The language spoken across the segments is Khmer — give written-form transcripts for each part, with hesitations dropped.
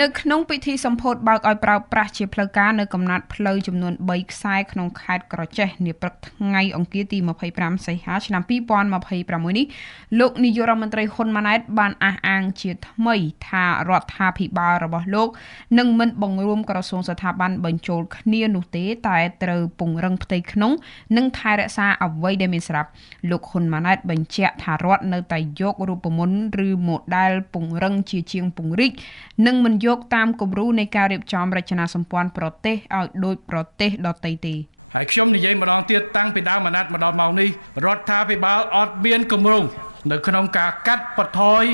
នៅក្នុងពិធីសម្ពោធបើកឲ្យប្រើប្រាស់ជាផ្លូវការនៅកំណាត់ផ្លូវចំនួន3ខ្សែក្នុងខេត្តក្រចេះនាព្រឹកថ្ងៃអង្គារទី25សីហាឆ្នាំ2026នេះលោកនាយករដ្ឋមន្ត្រីហ៊ុនម៉ាណែតបានអះអាងជាថ្មីថារដ្ឋាភិបាលរបស់លោកនឹងមិនបង្រួមក្រសួងស្ថាប័នបញ្ចូលគ្នានោះទេតែត្រូវពង្រឹងផ្ទៃក្នុងនិងថែរក្សាអ្វីដែលមានស្រាប់លោកហ៊ុនម៉ាណែតបញ្ជាក់ថារដ្ឋនៅតែយករូបមន្តឬ model ពង្រឹងជាជាងពង្រីកនិងមិនយកតាមគំរូនៃការរៀបចំរចនាសម្ព័ន្ធប្រទេសឲ្យដូចប្រទេសដទៃទេហើយខ្ញុំនិយាយម្ដងទៀតតាំងពីដើមអាណត្តិមកដល់ម៉ោងនេះរដ្ឋាភិបាលអត់មានគម្រោងនៅក្នុងការកាត់បន្ថយ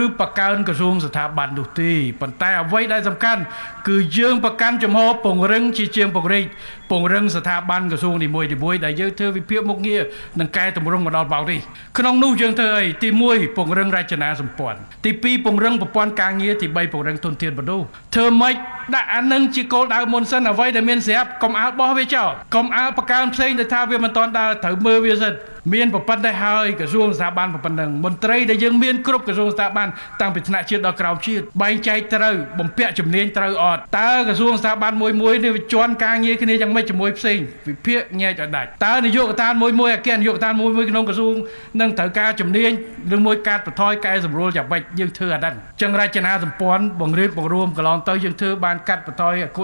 ឬបង្កើនក្រសួងស្ថាប័ននោះទេប៉ុន្តែអ្វីដែលសំខាន់គឺយើងប្រកាន់ជំហរពង្រឹងជាជាងពង្រីកពង្រឹងស្ថាប័នក្រសួងនីមួយៗដែលយើងធ្វើវិភាគមុខងារនិងកែតម្រង់មកដល់បោកនេះក្នុងនោះយើងធ្វើអីទី1ពង្រឹងរចនាសម្ព័ន្ធទី2ពង្រឹងប្រព័ន្ធការងារទី3ពង្រឹងធនធានមនុស្សធ្វើម៉េចដាក់អានឹងជាគោលដៅមុនសិនអ្វីដែលមានស្រាប់កុំអាលបោះវាចោលកុំអាលបង្កើនផ្សេងទៅថាវាមិនទាន់ដើរត្រូវមើលវាសិនមានប្រព័ន្ធដែរហើយក្រសួងស្ថាប័នប៉ុណ្ណឹងមន្ត្រីដែលយើងមានគ្រប់ក្រសួងស្ថាប័នតាំងពីថ្នាក់ជាតិដល់ក្រោមជាតិបែងចែកត្រូវបំពាក់ជំនាញត្រូវអត់តើក្រសួងស្ថាប័នមួយនេះវាជន់ការងារគ្នាយ៉ាងម៉េចជាមួយផ្សេងវិភាគញែកឲ្យដាច់តើនាយកដ្ឋានមួយអគ្គនាយកដ្ឋានមួយក្នុងក្រសួងនឹងត្រូវការជំនាញឬមួយកាត់បន្ថយកែសម្រួលយ៉ាងម៉េចយើងធ្វើអាហ្នឹងចឹងរចនាសម្ព័ន្ធបង្រៀនបង្រួមកន្លងទៅយើងធ្វើបានកាត់បន្ថយអគ្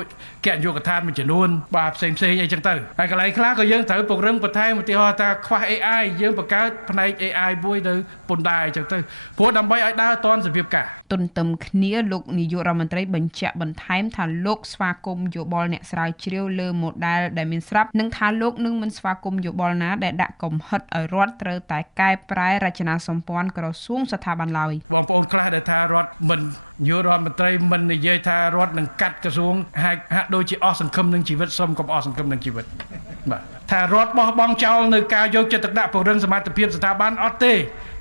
គនាយកដ្ឋានមួយចំនួនបាទផ្សេងអីចឹងទៅហើយកន្លែងខ្លះក៏យើងត្រូវពង្រឹងបន្ថែមឧទាហរណ៍ថាខ្វះ AI យើងបង្កើតផ្នែក AI មួយទៅពន្ធដារអញ្ចឹងទៅព្រោះដើម្បីឲ្យដើរទាន់សភាពការទន្ទឹមគ្នាលោកនាយករដ្ឋមន្ត្រីបញ្ជាក់បន្ថែមថាលោកស្វាគមន៍យោបល់អ្នកស្រាវជ្រាវលើ model ដែលមានស្រាប់និងថាលោកនឹងមិនស្វាគមន៍យោបល់ណាដែលដាក់កំហិតឲ្យរដ្ឋត្រូវតែកែប្រែរចនាសម្ព័ន្ធក្រសួងស្ថាប័នឡើយបងប្អូនខ្លះដែលថារដ្ឋមិននាយករដ្ឋមន្ត្រីមិននិយាយថារដ្ឋនឹងកាត់ក្រសួងហាក់ដូចជាអស់សង្ឃឹមនឹងជីវិតសូមកុំអស់សង្ឃឹមនឹងជីវិតបាទថារដ្ឋបោះបង់ចោលនៅការយកចិត្តទុកដាក់ពង្រឹងសមត្ថភាពស្ថាប័នអត់ទេ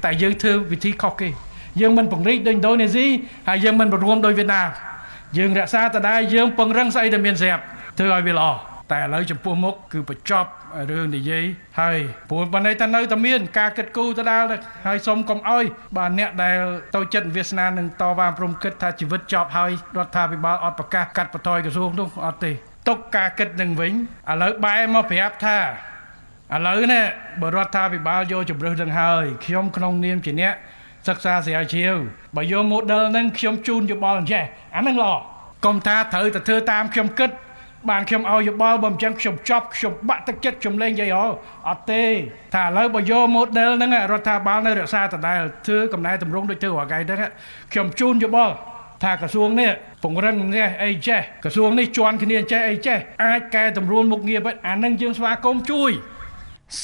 តែយើងធ្វើវិធីខុសគេយើងមិនពង្រីកដូចឥណ្ឌូនេស៊ីហើយយើងមិនរួមដូចវៀតណាមយើងរក្សាដដែលយើងពង្រឹងស្អីដែលមានស្រាប់ធ្វើឲ្យវាល្អតែឥឡូវចំពោះមុខគឺបញ្ចប់រឿងនិយាយហើយព្រោះបើន័យថានៅតែមានការគិតគូរដដែលហើយសូមកុំអោយបាទអ្នកដែលទៅចិត្តវាសនានឹងតវ៉ាព្រមគិតថាជីវិតចប់ហើយរដ្ឋាភិបាលអត់ប្រកាសកាត់បន្ថយក្រសួងនោះអត់ទេទុកការគិតនឹងវិញឥឡូវបែរមកប្រាប់ថាឥឡូវនេះបើរដ្ឋាភិបាលយកជំរឿសនឹងហើយខ្ញុំក្នុងនាមជាអ្នកសិក្សាស្រាវជ្រាវបើយក model ហ្នឹងខ្ញុំជូនយោបល់អញ្ចេះអាហ្នឹងល្អកុំថាត្រូវតែធ្វើតាមខ្ញុំគិតបានខ្ញុំឲ្យយោបល់បើមិនចឹងខ្ញុំចប់ខ្ញុំបាក់ទឹកចិត្តខ្ញុំលេងនិយាយអត់ទេថាឥឡូវបើយក model ហ្នឹងរដ្ឋាភិបាលនៅរក្សាដដែលធ្វើកំណែតម្រង់ដូចធ្វើរាល់ថ្ងៃហ្នឹងខ្ញុំជូនយោបល់ថាក្រសួងនេះពង្រឹងនេះអីចេះក្រសួងនេះជន់គ្នាចេះអីចេះអាចកែតម្រួលមុខងារអានឹងយើងស្វាគមន៍ជួយ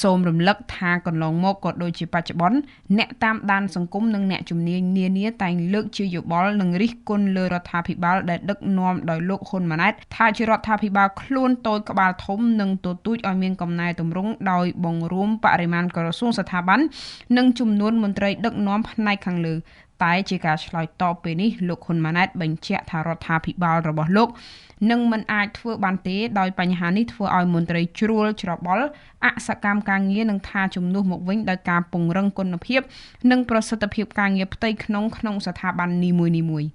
សូមរំលឹកថាកន្លងមកក៏ដូចជាបច្ចុប្បន្នអ្នកតាមដានសង្គមនិងអ្នកជំនាញនានាតែងលើកជាយោបល់និងរិះគន់លើរដ្ឋាភិបាលដែលដឹកនាំដោយលោកហ៊ុនម៉ាណែតថាជារដ្ឋាភិបាលខ្លួនតូចក្បាលធំនិងទទូចឲ្យមានកំណែទម្រង់ដោយបង្រួមបរិមាណក្រសួងស្ថាប័ននិងចំនួនមន្ត្រីដឹកនាំផ្នែកខាងលើតែជាការឆ្លើយតបពេលនេះលោកហ៊ុនម៉ាណែតបញ្ជាក់ថារដ្ឋាភិបាលរបស់លោកនឹងមិនអាចធ្វើបានទេដោយបញ្ហានេះធ្វើឲ្យមន្ត្រីជ្រួលច្របល់អសកម្មការងារនឹងថាជំនួសមកវិញដោយការពង្រឹងគុណភាពនិងប្រសិទ្ធភាពការងារផ្ទៃក្នុងស្ថាប័ននីមួយៗ